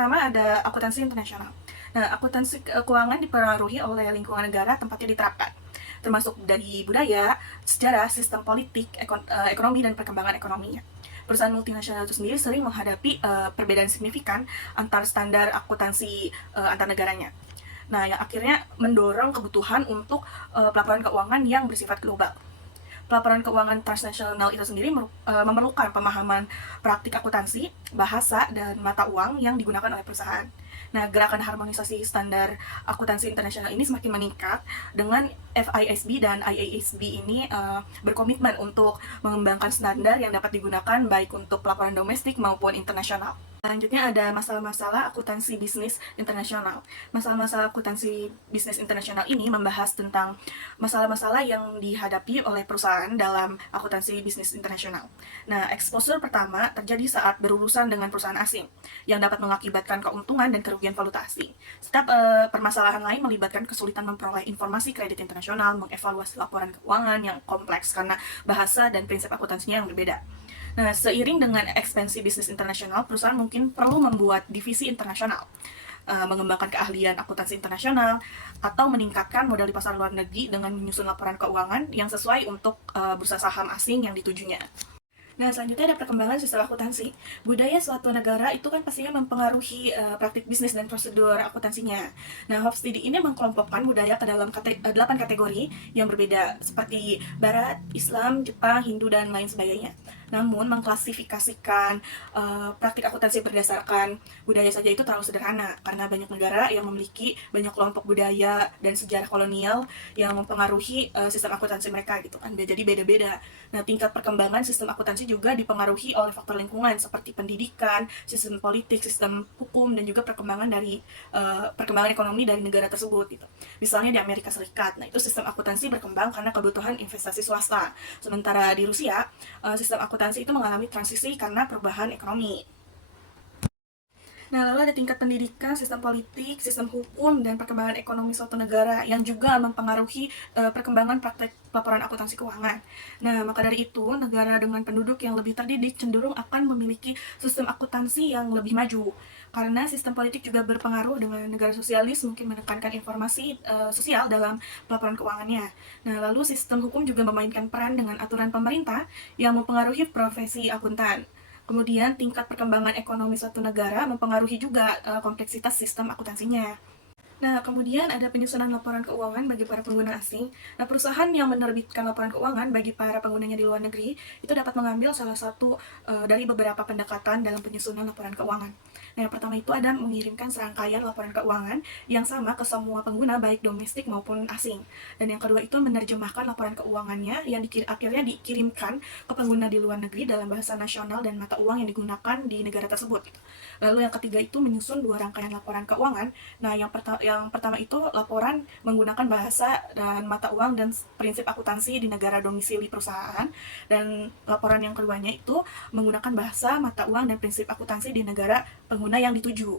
pertama ada akuntansi internasional. Nah, akuntansi keuangan dipengaruhi oleh lingkungan negara tempatnya diterapkan, termasuk dari budaya, sejarah, sistem politik, ekonomi, dan perkembangan ekonominya. Perusahaan multinasional itu sendiri sering menghadapi perbedaan signifikan antar standar akuntansi antar negaranya. Nah, yang akhirnya mendorong kebutuhan untuk pelaporan keuangan yang bersifat global. Pelaporan keuangan transnasional itu sendiri memerlukan pemahaman praktik akuntansi, bahasa, dan mata uang yang digunakan oleh perusahaan. Nah, gerakan harmonisasi standar akuntansi internasional ini semakin meningkat dengan FISB dan IASB ini berkomitmen untuk mengembangkan standar yang dapat digunakan baik untuk pelaporan domestik maupun internasional. Selanjutnya ada masalah-masalah akuntansi bisnis internasional. Masalah-masalah akuntansi bisnis internasional ini membahas tentang masalah-masalah yang dihadapi oleh perusahaan dalam akuntansi bisnis internasional. Nah, exposure pertama terjadi saat berurusan dengan perusahaan asing yang dapat mengakibatkan keuntungan dan kerugian valuta asing. Setiap permasalahan lain melibatkan kesulitan memperoleh informasi kredit internasional, mengevaluasi laporan keuangan yang kompleks karena bahasa dan prinsip akuntansinya yang berbeda. Nah, seiring dengan ekspansi bisnis internasional, perusahaan mungkin perlu membuat divisi internasional, mengembangkan keahlian akuntansi internasional, atau meningkatkan modal di pasar luar negeri dengan menyusun laporan keuangan yang sesuai untuk bursa saham asing yang ditujunya. Nah, selanjutnya ada perkembangan sistem akuntansi. Budaya suatu negara itu kan pastinya mempengaruhi praktik bisnis dan prosedur akuntansinya. Nah, Hofstede ini mengkelompokkan budaya ke dalam 8 kategori yang berbeda, seperti Barat, Islam, Jepang, Hindu, dan lain sebagainya. Namun, mengklasifikasikan praktik akuntansi berdasarkan budaya saja itu terlalu sederhana, karena banyak negara yang memiliki banyak kelompok budaya dan sejarah kolonial yang mempengaruhi sistem akuntansi mereka gitu kan. Jadi beda-beda. Nah, tingkat perkembangan sistem akuntansi juga dipengaruhi oleh faktor lingkungan seperti pendidikan, sistem politik, sistem hukum, dan juga perkembangan perkembangan ekonomi dari negara tersebut gitu. Misalnya di Amerika Serikat, nah itu sistem akuntansi berkembang karena kebutuhan investasi swasta. Sementara di Rusia, sistem akuntansi itu mengalami transisi karena perubahan ekonomi. Nah, lalu ada tingkat pendidikan, sistem politik, sistem hukum, dan perkembangan ekonomi suatu negara yang juga mempengaruhi perkembangan praktek laporan akuntansi keuangan. Nah, maka dari itu, negara dengan penduduk yang lebih terdidik cenderung akan memiliki sistem akuntansi yang lebih maju. Karena sistem politik juga berpengaruh dengan negara sosialis mungkin menekankan informasi sosial dalam pelaporan keuangannya. Nah, lalu sistem hukum juga memainkan peran dengan aturan pemerintah yang mempengaruhi profesi akuntan. Kemudian tingkat perkembangan ekonomi suatu negara mempengaruhi juga kompleksitas sistem akuntansinya. Nah, kemudian ada penyusunan laporan keuangan bagi para pengguna asing. Nah, perusahaan yang menerbitkan laporan keuangan bagi para penggunanya di luar negeri itu dapat mengambil salah satu dari beberapa pendekatan dalam penyusunan laporan keuangan. Nah, yang pertama itu ada mengirimkan serangkaian laporan keuangan yang sama ke semua pengguna baik domestik maupun asing. Dan yang kedua itu menerjemahkan laporan keuangannya yang akhirnya dikirimkan ke pengguna di luar negeri dalam bahasa nasional dan mata uang yang digunakan di negara tersebut. Lalu yang ketiga itu menyusun 2 rangkaian laporan keuangan. Nah, yang pertama itu laporan menggunakan bahasa dan mata uang dan prinsip akuntansi di negara domisili perusahaan, dan laporan yang keduanya itu menggunakan bahasa, mata uang, dan prinsip akuntansi di negara pengguna yang dituju.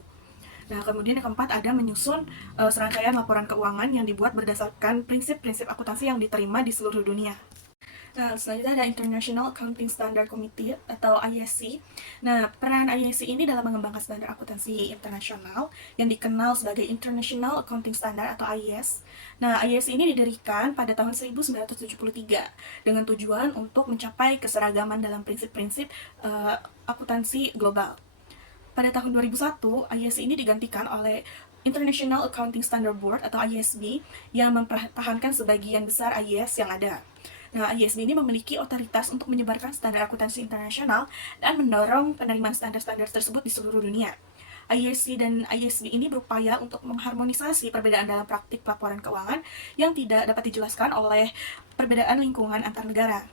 Nah, kemudian yang keempat ada menyusun serangkaian laporan keuangan yang dibuat berdasarkan prinsip-prinsip akuntansi yang diterima di seluruh dunia. Nah, selanjutnya ada International Accounting Standard Committee atau IASC. Nah, peran IASC ini dalam mengembangkan standar akuntansi internasional yang dikenal sebagai International Accounting Standard atau IAS. Nah, IASC ini didirikan pada tahun 1973 dengan tujuan untuk mencapai keseragaman dalam prinsip-prinsip akuntansi global. Pada tahun 2001, IASC ini digantikan oleh International Accounting Standard Board atau IASB yang mempertahankan sebagian besar IAS yang ada. Nah, IASB ini memiliki otoritas untuk menyebarkan standar akuntansi internasional dan mendorong penerimaan standar-standar tersebut di seluruh dunia. IASC dan IASB ini berupaya untuk mengharmonisasi perbedaan dalam praktik pelaporan keuangan yang tidak dapat dijelaskan oleh perbedaan lingkungan antar negara.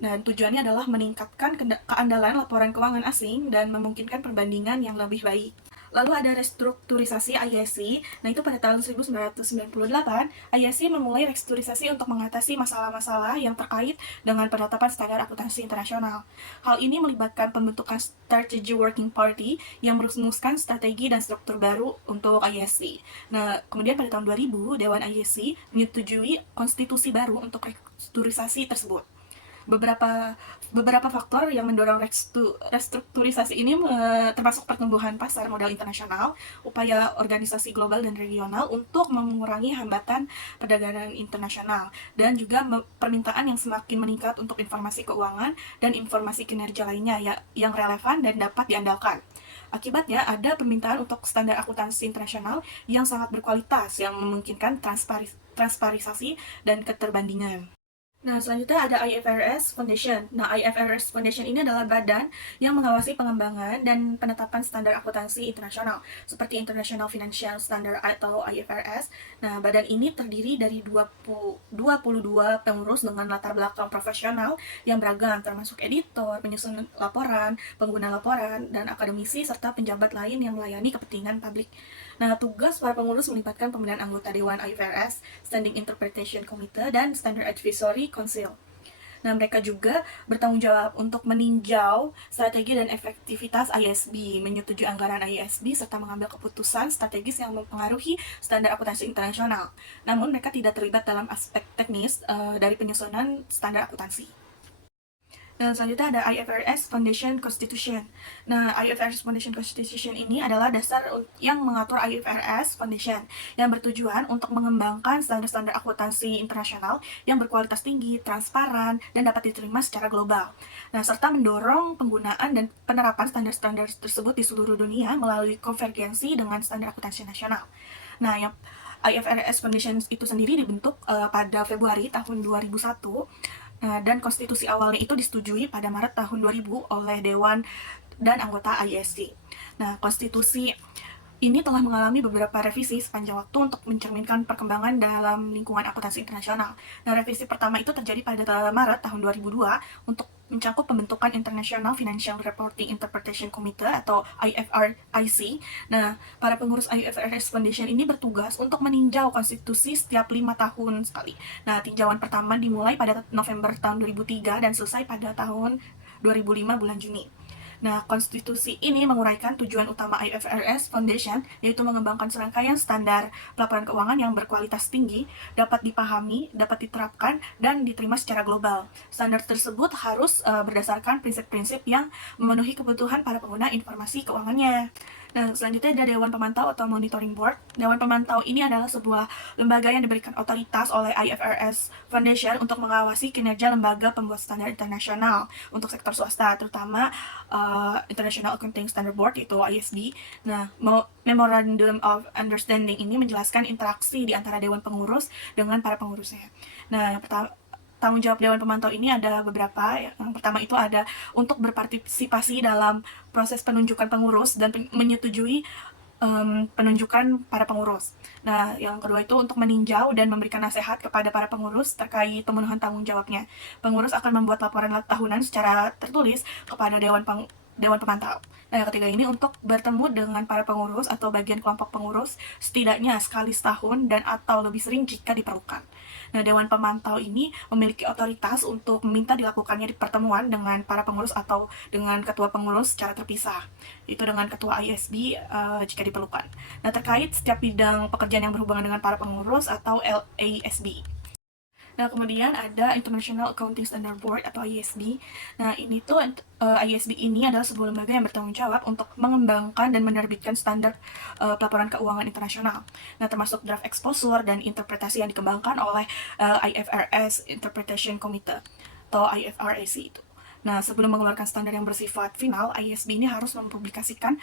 Nah, tujuannya adalah meningkatkan keandalan laporan keuangan asing dan memungkinkan perbandingan yang lebih baik. Lalu ada restrukturisasi IASC. Nah, itu pada tahun 1998, IASC memulai restrukturisasi untuk mengatasi masalah-masalah yang terkait dengan penetapan standar akuntansi internasional. Hal ini melibatkan pembentukan Strategy Working Party yang merumuskan strategi dan struktur baru untuk IASC. Nah, kemudian pada tahun 2000, Dewan IASC menyetujui konstitusi baru untuk restrukturisasi tersebut. beberapa beberapa faktor yang mendorong restrukturisasi ini termasuk pertumbuhan pasar modal internasional, upaya organisasi global dan regional untuk mengurangi hambatan perdagangan internasional, dan juga permintaan yang semakin meningkat untuk informasi keuangan dan informasi kinerja lainnya yang relevan dan dapat diandalkan. Akibatnya, ada permintaan untuk standar akuntansi internasional yang sangat berkualitas, yang memungkinkan transparisasi dan keterbandingan. Nah, selanjutnya ada IFRS Foundation. Nah, IFRS Foundation ini adalah badan yang mengawasi pengembangan dan penetapan standar akuntansi internasional, seperti International Financial Standard atau IFRS. Nah, badan ini terdiri dari 22 pengurus dengan latar belakang profesional yang beragam, termasuk editor, penyusun laporan, pengguna laporan, dan akademisi, serta penjabat lain yang melayani kepentingan publik. Nah, tugas para pengurus melibatkan pemilihan anggota Dewan IFRS, Standing Interpretation Committee, dan Standard Advisory Council. Nah, mereka juga bertanggung jawab untuk meninjau strategi dan efektivitas IASB, menyetujui anggaran IASB, serta mengambil keputusan strategis yang mempengaruhi standar akuntansi internasional. Namun, mereka tidak terlibat dalam aspek teknis dari penyusunan standar akuntansi. Dan selanjutnya ada IFRS Foundation Constitution. Nah, IFRS Foundation Constitution ini adalah dasar yang mengatur IFRS Foundation, yang bertujuan untuk mengembangkan standar-standar akuntansi internasional yang berkualitas tinggi, transparan, dan dapat diterima secara global. Nah, serta mendorong penggunaan dan penerapan standar-standar tersebut di seluruh dunia melalui konvergensi dengan standar akuntansi nasional. Nah, yang IFRS Foundation itu sendiri dibentuk pada Februari tahun 2001. Dan konstitusi awalnya itu disetujui pada Maret tahun 2000 oleh Dewan dan anggota IASC. Nah, konstitusi ini telah mengalami beberapa revisi sepanjang waktu untuk mencerminkan perkembangan dalam lingkungan akuntansi internasional. Nah, revisi pertama itu terjadi pada Maret tahun 2002 untuk mencakup pembentukan International Financial Reporting Interpretation Committee atau IFRIC. Nah, para pengurus IFRS Foundation ini bertugas untuk meninjau konstitusi setiap 5 tahun sekali. Nah, tinjauan pertama dimulai pada November tahun 2003 dan selesai pada tahun 2005 bulan Juni. Nah, konstitusi ini menguraikan tujuan utama IFRS Foundation, yaitu mengembangkan serangkaian standar pelaporan keuangan yang berkualitas tinggi, dapat dipahami, dapat diterapkan, dan diterima secara global. Standar tersebut harus berdasarkan prinsip-prinsip yang memenuhi kebutuhan para pengguna informasi keuangannya. Nah, selanjutnya ada Dewan Pemantau atau Monitoring Board. Dewan Pemantau ini adalah sebuah lembaga yang diberikan otoritas oleh IFRS Foundation untuk mengawasi kinerja lembaga pembuat standar internasional untuk sektor swasta, terutama International Accounting Standard Board, yaitu IASB. Nah, Memorandum of Understanding ini menjelaskan interaksi di antara Dewan Pengurus dengan para pengurusnya. Nah, yang pertama, tanggung jawab Dewan Pemantau ini ada beberapa. Yang pertama itu ada untuk berpartisipasi dalam proses penunjukan pengurus dan menyetujui penunjukan para pengurus. Nah, yang kedua itu untuk meninjau dan memberikan nasihat kepada para pengurus terkait pemenuhan tanggung jawabnya. Pengurus akan membuat laporan tahunan secara tertulis kepada Dewan Pemantau. Nah, yang ketiga ini untuk bertemu dengan para pengurus atau bagian kelompok pengurus setidaknya sekali setahun dan atau lebih sering jika diperlukan. Nah, Dewan Pemantau ini memiliki otoritas untuk meminta dilakukannya di pertemuan dengan para pengurus atau dengan ketua pengurus secara terpisah, itu dengan ketua IASB jika diperlukan. Nah, terkait setiap bidang pekerjaan yang berhubungan dengan para pengurus atau LASB. Nah, kemudian ada International Accounting Standard Board atau IASB. Nah, ini tuh IASB ini adalah sebuah lembaga yang bertanggung jawab untuk mengembangkan dan menerbitkan standar pelaporan keuangan internasional. Nah, termasuk draft exposure dan interpretasi yang dikembangkan oleh IFRS Interpretation Committee atau IFRIC itu. Nah, sebelum mengeluarkan standar yang bersifat final, IASB ini harus mempublikasikan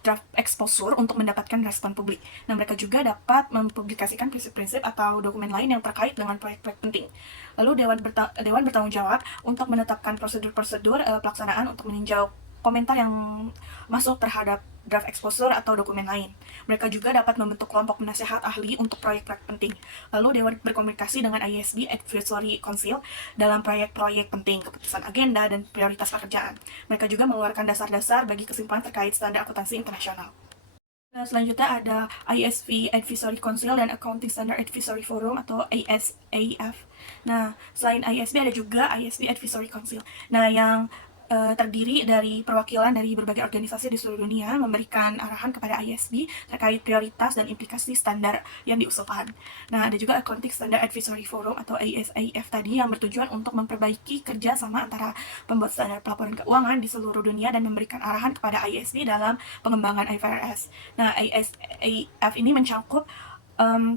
draft exposure untuk mendapatkan respon publik. Nah, mereka juga dapat mempublikasikan prinsip-prinsip atau dokumen lain yang terkait dengan proyek-proyek penting. Lalu Dewan bertanggung jawab untuk menetapkan prosedur-prosedur pelaksanaan untuk meninjau komentar yang masuk terhadap draft exposure atau dokumen lain. Mereka juga dapat membentuk kelompok penasehat ahli untuk proyek-proyek penting. Lalu Dewan berkomunikasi dengan IASB Advisory Council dalam proyek-proyek penting, keputusan agenda, dan prioritas pekerjaan. Mereka juga mengeluarkan dasar-dasar bagi kesimpulan terkait standar akuntansi internasional. Nah, selanjutnya ada IASB Advisory Council dan Accounting Standard Advisory Forum atau ASAF. Nah, selain IASB ada juga IASB Advisory Council. Nah, yang terdiri dari perwakilan dari berbagai organisasi di seluruh dunia memberikan arahan kepada ISB terkait prioritas dan implikasi standar yang diusulkan. Nah, ada juga Accounting Standard Advisory Forum atau ASAF tadi yang bertujuan untuk memperbaiki kerjasama antara pembuat standar pelaporan keuangan di seluruh dunia dan memberikan arahan kepada ISB dalam pengembangan IFRS. Nah, ASAF ini mencakup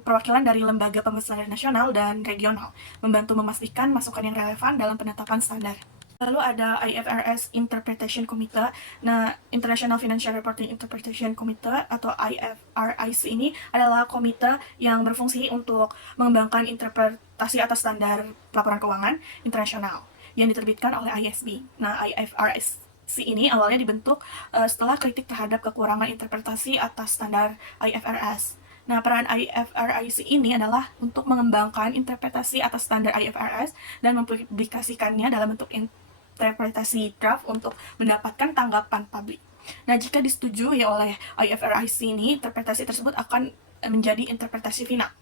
perwakilan dari lembaga pembuat standar nasional dan regional, membantu memastikan masukan yang relevan dalam penetapan standar. Lalu ada IFRS Interpretation Committee. Nah, International Financial Reporting Interpretation Committee atau IFRIC ini adalah komite yang berfungsi untuk mengembangkan interpretasi atas standar pelaporan keuangan internasional yang diterbitkan oleh ISB. Nah, IFRS ini awalnya dibentuk setelah kritik terhadap kekurangan interpretasi atas standar IFRS. Nah, peran IFRIC ini adalah untuk mengembangkan interpretasi atas standar IFRS dan mempublikasikannya dalam bentuk interpretasi draft untuk mendapatkan tanggapan publik. Nah, jika disetujui oleh IFRIC ini, interpretasi tersebut akan menjadi interpretasi final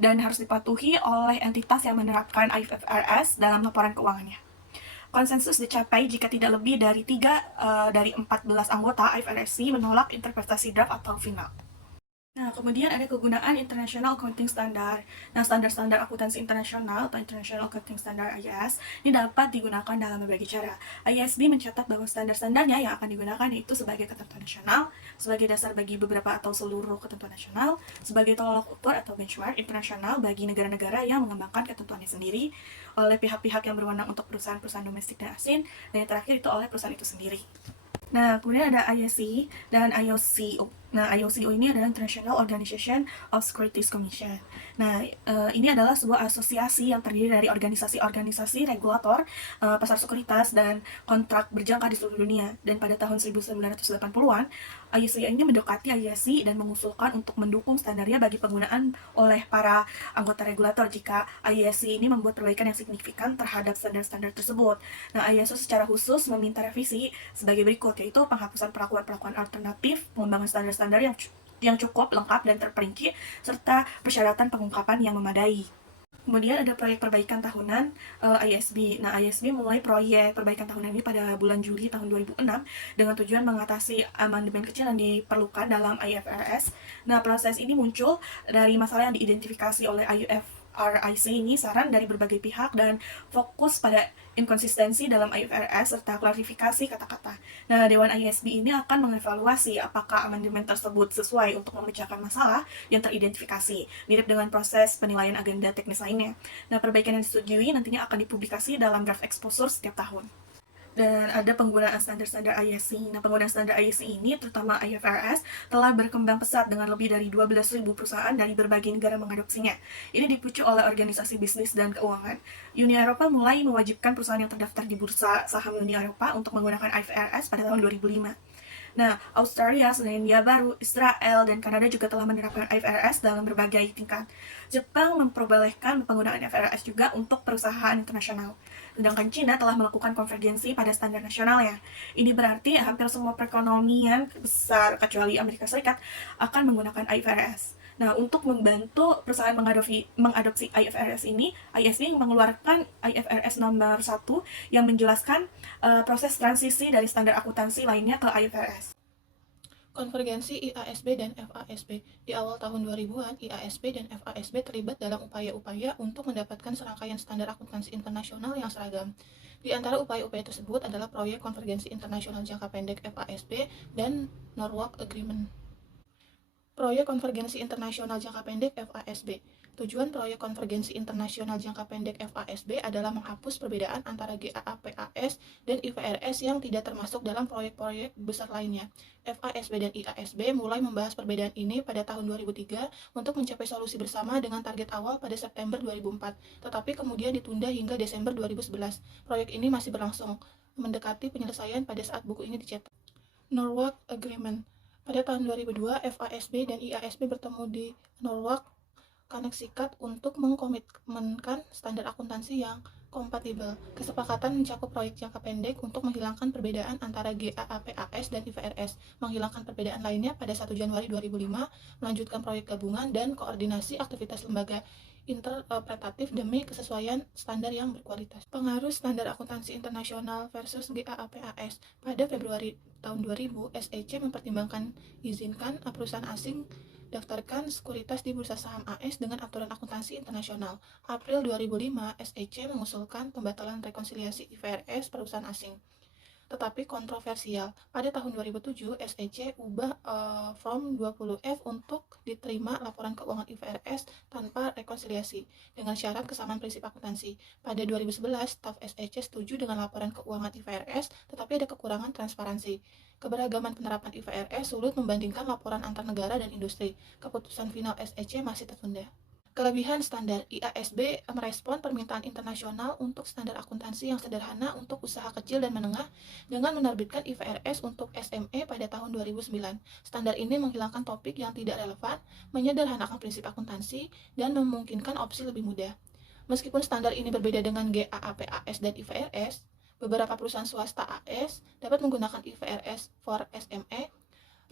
dan harus dipatuhi oleh entitas yang menerapkan IFRS dalam laporan keuangannya. Konsensus dicapai jika tidak lebih dari 3 dari 14 anggota IFRC menolak interpretasi draft atau final. Nah, kemudian ada kegunaan International Accounting Standard. Nah, standar-standar akuntansi internasional atau International Accounting Standard IAS ini dapat digunakan dalam berbagai cara. IASB mencatat bahwa standar-standarnya yang akan digunakan yaitu sebagai ketentuan nasional, sebagai dasar bagi beberapa atau seluruh ketentuan nasional, sebagai tolak ukur atau benchmark internasional bagi negara-negara yang mengembangkan ketentuannya sendiri, oleh pihak-pihak yang berwenang untuk perusahaan-perusahaan domestik dan asing, dan yang terakhir itu oleh perusahaan itu sendiri. Nah, kemudian ada ISC dan IOCO. Nah, IOCO ini adalah International Organization of Securities Commission. Nah, ini adalah sebuah asosiasi yang terdiri dari organisasi-organisasi regulator, pasar sekuritas, dan kontrak berjangka di seluruh dunia. Dan pada tahun 1980-an, IOCO ini mendekati ISC dan mengusulkan untuk mendukung standarnya bagi penggunaan oleh para anggota regulator jika ISC ini membuat perbaikan yang signifikan terhadap standar-standar tersebut. Nah, ISO secara khusus meminta revisi sebagai berikut, yaitu penghapusan perlakuan-perlakuan alternatif, pengembangan standar-standar yang cukup lengkap dan terperinci, serta persyaratan pengungkapan yang memadai. Kemudian ada proyek perbaikan tahunan ISB. Nah, ISB mulai proyek perbaikan tahunan ini pada bulan Juli tahun 2006 dengan tujuan mengatasi amandemen kecil yang diperlukan dalam IFRS. Nah, proses ini muncul dari masalah yang diidentifikasi oleh IFRIC ini, saran dari berbagai pihak, dan fokus pada inkonsistensi dalam IFRS serta klarifikasi kata-kata. Nah, Dewan ISB ini akan mengevaluasi apakah amandemen tersebut sesuai untuk memecahkan masalah yang teridentifikasi, mirip dengan proses penilaian agenda teknis lainnya. Nah, perbaikan yang disetujui nantinya akan dipublikasi dalam draft exposure setiap tahun. Dan ada penggunaan standar-standar ISC. Nah, penggunaan standar ISC ini, terutama IFRS, telah berkembang pesat dengan lebih dari 12.000 perusahaan dari berbagai negara mengadopsinya. Ini dipicu oleh organisasi bisnis dan keuangan. Uni Eropa mulai mewajibkan perusahaan yang terdaftar di bursa saham Uni Eropa untuk menggunakan IFRS pada tahun 2005. Nah, Australia, Selandia Baru, Israel, dan Kanada juga telah menerapkan IFRS dalam berbagai tingkat. Jepang memperbolehkan penggunaan IFRS juga untuk perusahaan internasional. Sedangkan China telah melakukan konvergensi pada standar nasionalnya. Ini berarti hampir semua perekonomian besar, kecuali Amerika Serikat, akan menggunakan IFRS. Nah, untuk membantu perusahaan mengadopsi IFRS ini, ISB mengeluarkan IFRS nomor 1 yang menjelaskan proses transisi dari standar akuntansi lainnya ke IFRS. Konvergensi IASB dan FASB. Di awal tahun 2000-an, IASB dan FASB terlibat dalam upaya-upaya untuk mendapatkan serangkaian standar akuntansi internasional yang seragam. Di antara upaya-upaya tersebut adalah proyek konvergensi internasional jangka pendek FASB dan Norwalk Agreement. Proyek konvergensi internasional jangka pendek FASB. Tujuan proyek konvergensi internasional jangka pendek FASB adalah menghapus perbedaan antara GAAP-PAS dan IFRS yang tidak termasuk dalam proyek-proyek besar lainnya. FASB dan IASB mulai membahas perbedaan ini pada tahun 2003 untuk mencapai solusi bersama dengan target awal pada September 2004, tetapi kemudian ditunda hingga Desember 2011. Proyek ini masih berlangsung, mendekati penyelesaian pada saat buku ini dicetak. Norwalk Agreement. Pada tahun 2002, FASB dan IASB bertemu di Norwalk Connecticut untuk mengkomitmenkan standar akuntansi yang kompatibel. Kesepakatan mencakup proyek jangka pendek untuk menghilangkan perbedaan antara GAAP-AS dan IFRS, menghilangkan perbedaan lainnya pada 1 Januari 2005, melanjutkan proyek gabungan, dan koordinasi aktivitas lembaga interpretatif demi kesesuaian standar yang berkualitas. Pengaruh standar akuntansi internasional versus GAAP-AS. Pada Februari tahun 2000, SEC mempertimbangkan izinkan perusahaan asing daftarkan sekuritas di bursa saham AS dengan aturan akuntansi internasional. April 2005, SEC mengusulkan pembatalan rekonsiliasi IFRS perusahaan asing. Tetapi kontroversial. Pada tahun 2007, SEC ubah Form 20F untuk diterima laporan keuangan IFRS tanpa rekonsiliasi, dengan syarat kesamaan prinsip akuntansi. Pada 2011, staf SEC setuju dengan laporan keuangan IFRS, tetapi ada kekurangan transparansi. Keberagaman penerapan IFRS sulit membandingkan laporan antar negara dan industri. Keputusan final SEC masih tertunda. Kelebihan standar IASB merespon permintaan internasional untuk standar akuntansi yang sederhana untuk usaha kecil dan menengah dengan menerbitkan IFRS untuk SME pada tahun 2009. Standar ini menghilangkan topik yang tidak relevan, menyederhanakan prinsip akuntansi, dan memungkinkan opsi lebih mudah. Meskipun standar ini berbeda dengan GAAP-AS dan IFRS, beberapa perusahaan swasta AS dapat menggunakan IFRS for SME,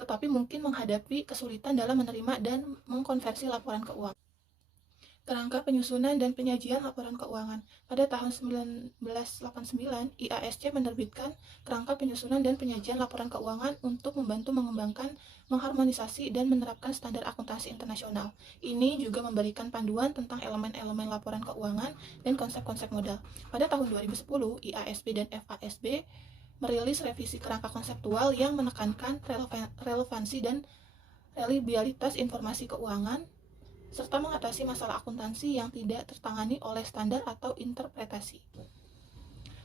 tetapi mungkin menghadapi kesulitan dalam menerima dan mengkonversi laporan keuangan. Kerangka penyusunan dan penyajian laporan keuangan. Pada tahun 1989, IASC menerbitkan kerangka penyusunan dan penyajian laporan keuangan untuk membantu mengembangkan, mengharmonisasi, dan menerapkan standar akuntansi internasional. Ini juga memberikan panduan tentang elemen-elemen laporan keuangan dan konsep-konsep modal. Pada tahun 2010, IASB dan FASB merilis revisi kerangka konseptual yang menekankan relevansi dan reliabilitas informasi keuangan, serta mengatasi masalah akuntansi yang tidak tertangani oleh standar atau interpretasi.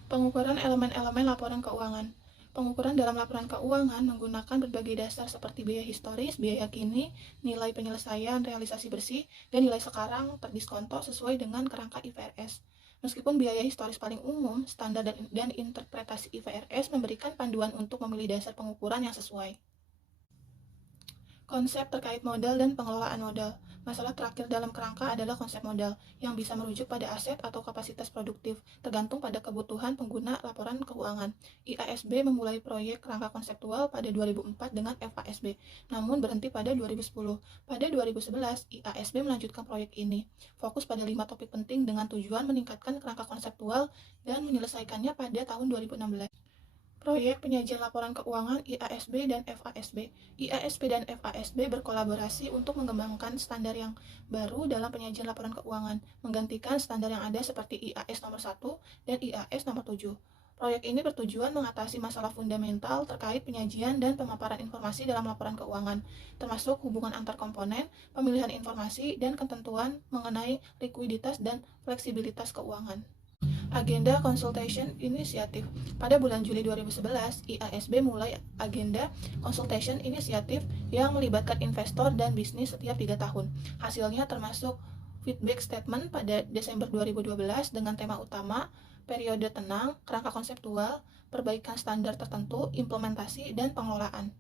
Pengukuran elemen-elemen laporan keuangan. Pengukuran dalam laporan keuangan menggunakan berbagai dasar seperti biaya historis, biaya kini, nilai penyelesaian realisasi bersih, dan nilai sekarang terdiskonto sesuai dengan kerangka IFRS. Meskipun biaya historis paling umum, standar dan interpretasi IFRS memberikan panduan untuk memilih dasar pengukuran yang sesuai. Konsep terkait modal dan pengelolaan modal. Masalah terakhir dalam kerangka adalah konsep modal, yang bisa merujuk pada aset atau kapasitas produktif, tergantung pada kebutuhan pengguna laporan keuangan. IASB memulai proyek kerangka konseptual pada 2004 dengan FASB, namun berhenti pada 2010. Pada 2011, IASB melanjutkan proyek ini, fokus pada 5 topik penting dengan tujuan meningkatkan kerangka konseptual dan menyelesaikannya pada tahun 2016. Proyek penyajian laporan keuangan IASB dan FASB. IASB dan FASB berkolaborasi untuk mengembangkan standar yang baru dalam penyajian laporan keuangan, menggantikan standar yang ada seperti IAS nomor 1 dan IAS nomor 7. Proyek ini bertujuan mengatasi masalah fundamental terkait penyajian dan pemaparan informasi dalam laporan keuangan, termasuk hubungan antar komponen, pemilihan informasi, dan ketentuan mengenai likuiditas dan fleksibilitas keuangan. Agenda Consultation Initiative. Pada bulan Juli 2011, IASB mulai agenda Consultation Initiative yang melibatkan investor dan bisnis setiap 3 tahun. Hasilnya termasuk feedback statement pada Desember 2012 dengan tema utama periode tenang, kerangka konseptual, perbaikan standar tertentu, implementasi, dan pengelolaan.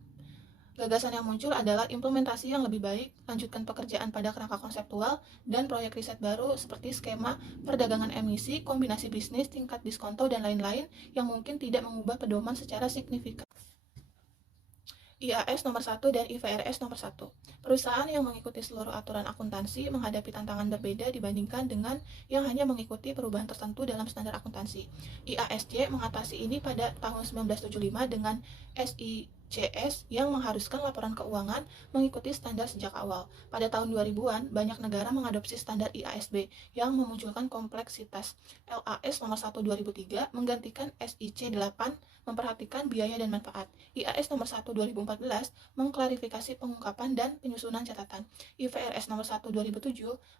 Gagasan yang muncul adalah implementasi yang lebih baik, lanjutkan pekerjaan pada kerangka konseptual, dan proyek riset baru seperti skema perdagangan emisi, kombinasi bisnis, tingkat diskonto, dan lain-lain yang mungkin tidak mengubah pedoman secara signifikan. IAS nomor 1 dan IFRS nomor 1. Perusahaan yang mengikuti seluruh aturan akuntansi menghadapi tantangan berbeda dibandingkan dengan yang hanya mengikuti perubahan tertentu dalam standar akuntansi. IASC mengatasi ini pada tahun 1975 dengan SICS yang mengharuskan laporan keuangan mengikuti standar sejak awal. Pada tahun 2000-an, banyak negara mengadopsi standar IASB yang memunculkan kompleksitas. LAS nomor 1 2003 menggantikan SIC 8 memperhatikan biaya dan manfaat. IAS nomor 1 2014 mengklarifikasi pengungkapan dan penyusunan catatan. IFRS nomor 1 2007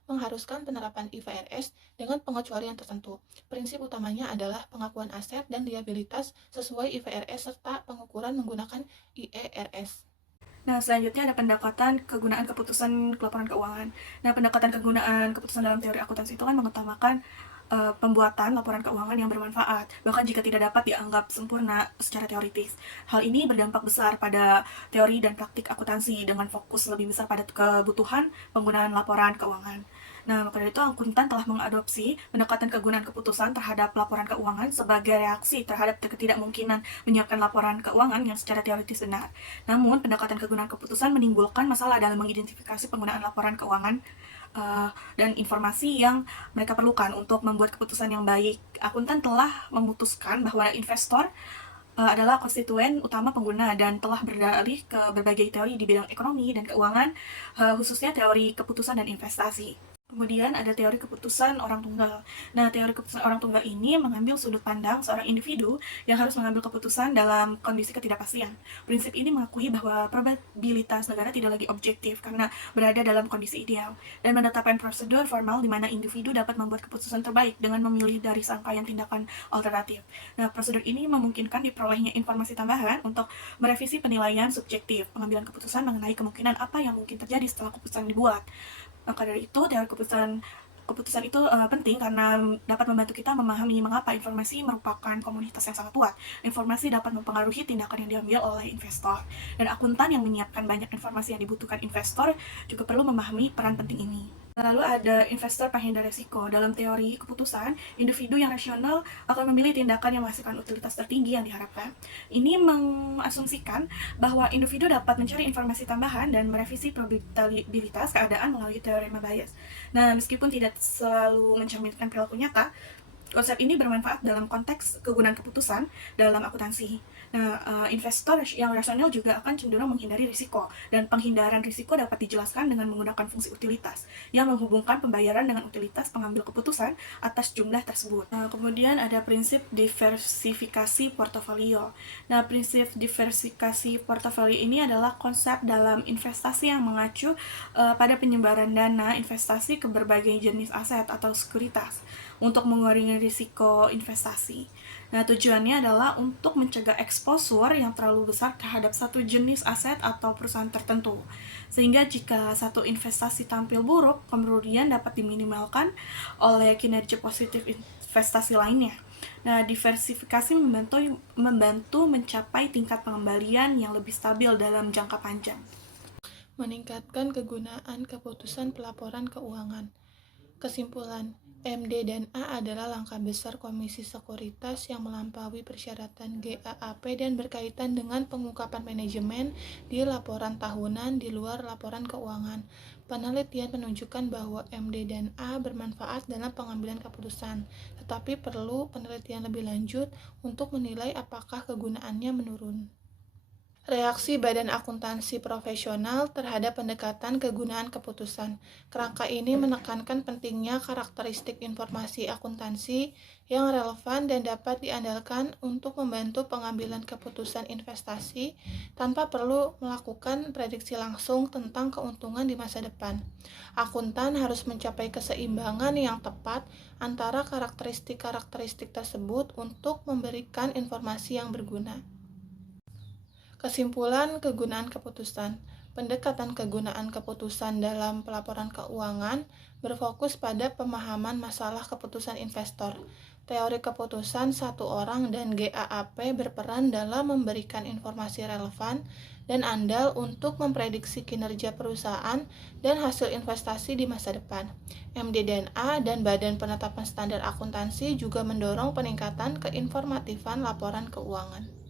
mengharuskan penerapan IFRS dengan pengecualian tertentu. Prinsip utamanya adalah pengakuan aset dan liabilitas sesuai IFRS serta pengukuran menggunakan IERS. Nah, selanjutnya ada pendekatan kegunaan keputusan laporan keuangan. Nah, pendekatan kegunaan keputusan dalam teori akuntansi itu kan mengutamakan pembuatan laporan keuangan yang bermanfaat, bahkan jika tidak dapat dianggap sempurna secara teoritis. Hal ini berdampak besar pada teori dan praktik akuntansi dengan fokus lebih besar pada kebutuhan penggunaan laporan keuangan. Nah, maka dari itu akuntan telah mengadopsi pendekatan kegunaan keputusan terhadap laporan keuangan sebagai reaksi terhadap ketidakmungkinan menyiapkan laporan keuangan yang secara teoritis benar. Namun, pendekatan kegunaan keputusan menimbulkan masalah dalam mengidentifikasi penggunaan laporan keuangan dan informasi yang mereka perlukan untuk membuat keputusan yang baik. Akuntan telah memutuskan bahwa investor adalah konstituen utama pengguna dan telah berdalih ke berbagai teori di bidang ekonomi dan keuangan, khususnya teori keputusan dan investasi. Kemudian ada teori keputusan orang tunggal. Nah, teori keputusan orang tunggal ini mengambil sudut pandang seorang individu yang harus mengambil keputusan dalam kondisi ketidakpastian. Prinsip ini mengakui bahwa probabilitas negara tidak lagi objektif karena berada dalam kondisi ideal, dan menetapkan prosedur formal di mana individu dapat membuat keputusan terbaik dengan memilih dari serangkaian tindakan alternatif. Nah, prosedur ini memungkinkan diperolehnya informasi tambahan untuk merevisi penilaian subjektif pengambilan keputusan mengenai kemungkinan apa yang mungkin terjadi setelah keputusan dibuat. Maka dari itu, teori keputusan itu penting karena dapat membantu kita memahami mengapa informasi merupakan komunitas yang sangat kuat. Informasi dapat mempengaruhi tindakan yang diambil oleh investor. Dan akuntan yang menyiapkan banyak informasi yang dibutuhkan investor juga perlu memahami peran penting ini. Lalu ada investor penghindar resiko. Dalam teori keputusan, individu yang rasional akan memilih tindakan yang menghasilkan utilitas tertinggi yang diharapkan. Ini mengasumsikan bahwa individu dapat mencari informasi tambahan dan merevisi probabilitas keadaan melalui teorema Bayes. Nah, meskipun tidak selalu mencerminkan perilaku nyata, konsep ini bermanfaat dalam konteks kegunaan keputusan dalam akuntansi. Nah, investor yang rasional juga akan cenderung menghindari risiko, dan penghindaran risiko dapat dijelaskan dengan menggunakan fungsi utilitas yang menghubungkan pembayaran dengan utilitas pengambil keputusan atas jumlah tersebut. Kemudian ada prinsip diversifikasi portofolio. Nah, prinsip diversifikasi portofolio ini adalah konsep dalam investasi yang mengacu pada penyebaran dana investasi ke berbagai jenis aset atau sekuritas untuk mengurangi risiko investasi. Nah, tujuannya adalah untuk mencegah eksposur yang terlalu besar terhadap satu jenis aset atau perusahaan tertentu. Sehingga jika satu investasi tampil buruk, kemudian dapat diminimalkan oleh kinerja positif investasi lainnya. Nah, diversifikasi membantu mencapai tingkat pengembalian yang lebih stabil dalam jangka panjang. Meningkatkan kegunaan keputusan pelaporan keuangan. Kesimpulan, MD dan A adalah langkah besar Komisi Sekuritas yang melampaui persyaratan GAAP dan berkaitan dengan pengungkapan manajemen di laporan tahunan di luar laporan keuangan. Penelitian menunjukkan bahwa MD dan A bermanfaat dalam pengambilan keputusan, tetapi perlu penelitian lebih lanjut untuk menilai apakah kegunaannya menurun. Reaksi Badan Akuntansi Profesional terhadap pendekatan kegunaan keputusan. Kerangka ini menekankan pentingnya karakteristik informasi akuntansi yang relevan dan dapat diandalkan untuk membantu pengambilan keputusan investasi tanpa perlu melakukan prediksi langsung tentang keuntungan di masa depan. Akuntan harus mencapai keseimbangan yang tepat antara karakteristik-karakteristik tersebut untuk memberikan informasi yang berguna. Kesimpulan kegunaan keputusan. Pendekatan kegunaan keputusan dalam pelaporan keuangan berfokus pada pemahaman masalah keputusan investor. Teori keputusan satu orang dan GAAP berperan dalam memberikan informasi relevan dan andal untuk memprediksi kinerja perusahaan dan hasil investasi di masa depan. MD dan A dan Badan Penetapan Standar Akuntansi juga mendorong peningkatan keinformatifan laporan keuangan.